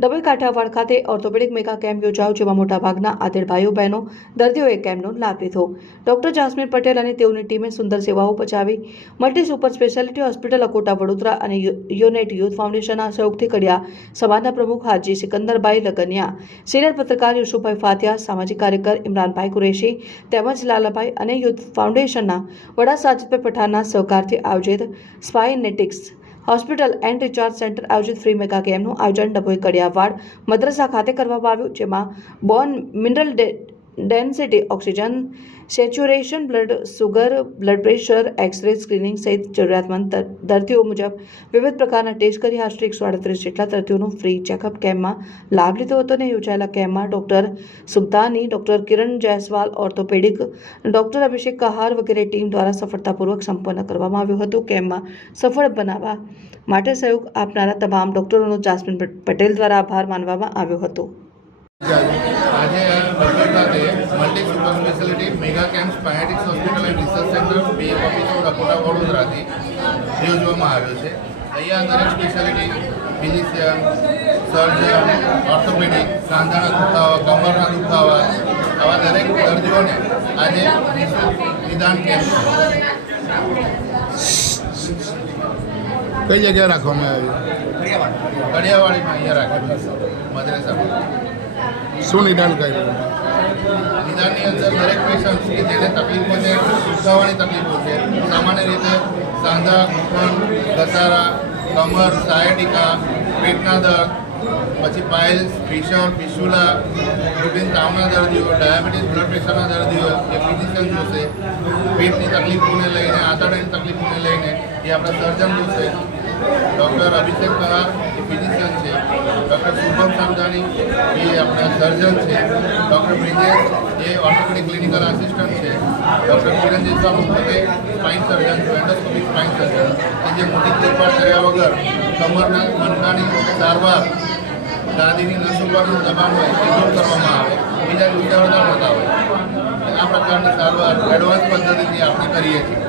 ડભોઈ કાંઠાવાડ ખાતે orthopaedic mega camp યોજાયો, જેમાં મોટાભાગના આધેડ ભાઈઓ બહેનો, દર્દીઓએ કેમ્પનો લાભ લીધો. ડોક્ટર જાસ્મીન પટેલ અને તેઓની ટીમે સુંદર સેવાઓ પચાવી, multi super speciality hospital Akota, Vadodara અને યુનાઇટ યુથ ફાઉન્ડેશનના સહયોગથી કર્યા. સમાજના પ્રમુખ હાજી સિકંદરભાઈ લગનિયા, સિનિયર પત્રકાર યુસુફભાઈ ફાતિયા, સામાજિક કાર્યકર ઇમરાનભાઈ કુરેશી તેમજ લાલાભાઈ અને યુથ ફાઉન્ડેશનના વડા સાજિદભાઈ પઠાણના સહકારથી આયોજિત Spinetics hospital and recharge center આયોજિત ફ્રી મેગા કેમ્પનું આયોજન ડભોઈ કડિયાવાડ મદ્રસા ખાતે કરવામાં આવ્યું, જેમાં bone mineral density oxygen saturation blood sugar blood pressure x ray screening સહિત જરૂરિયાતમંદ દર્દીઓ મુજબ વિવિધ પ્રકારના ટેસ્ટ કરી આશરે એકસો આડત્રીસ જેટલા દર્દીઓનો ફ્રી ચેકઅપ કેમ્પમાં લાભ લીધો હતો અને યોજાયેલા કેમ્પમાં doctor Subtani doctor Kiran Jaiswal orthopedic doctor Abhishek Kahar વગેરે ટીમ દ્વારા સફળતાપૂર્વક સંપન્ન કરવામાં આવ્યું હતું. કેમ્પમાં સફળ બનાવવા માટે સહયોગ આપનારા તમામ ડૉક્ટરોનો જાસ્મીન પટેલ દ્વારા આભાર માનવામાં આવ્યો હતો. આજે ડભોઈ ખાતે multi super speciality mega camp Spinetics hospital and research center બે ઓફિસો રકોટા વડોદરાથી યોજવામાં આવ્યો છે. અહીંયા દરેક સ્પેશિયાલિટી ફિઝિશિયન સર્જન ઓર્થોપેડિક સાંધાના દુખાવા, કમરના દુખાવા, આવા દરેક દર્દીઓને આજે નિદાન કેમ્પ. કઈ જગ્યાએ રાખવામાં આવ્યું? કડિયાવાડીમાં અહીંયા રાખેલું મદ્રેસામાં શું નિદાન કર્યું? નિદાનની અંદર દરેક પેશન્ટ કે જેને તકલીફો છે દુખાવાની તકલીફો છે સામાન્ય રીતે સાંધા ઘૂંટણ ઘસારા કમર સાયટિકા પેટના દર્દ, પછી પાઇલ્સ ફિશર ફિસ્યુલા રૂટીન તાવના દર્દીઓ, ડાયાબિટીસ બ્લડ પ્રેશરના દર્દીઓ, એ ફિઝિશિયન જોશે. પેટની તકલીફોને લઈને, આંતરડાની તકલીફોને લઈને, એ આપણા સર્જન જોશે. ડૉક્ટર અભિષેક કહાર એ ફિઝિશિયન છે. ડૉક્ટર શુભમ સમજાણી, એ આપણા સર્જન છે. ડૉક્ટર બ્રિજેશ, એ ઓર્થોપેડિક ક્લિનિકલ આસિસ્ટન્ટ છે. ડૉક્ટર ચિરંજીવ સ્વામી પોતે spine surgeon endoscopic spine surgeon કે જે મોટી ફેરફાર કર્યા વગર કમરના મનકાની સારવાર, દાદીની નસ ઉપરનું દબાણ હોય, એ દૂર કરવામાં આવે. બીજા દુખાવતા થતા હોય. આ પ્રકારની સારવાર એડવાન્સ પદ્ધતિથી આપણે કરીએ છીએ.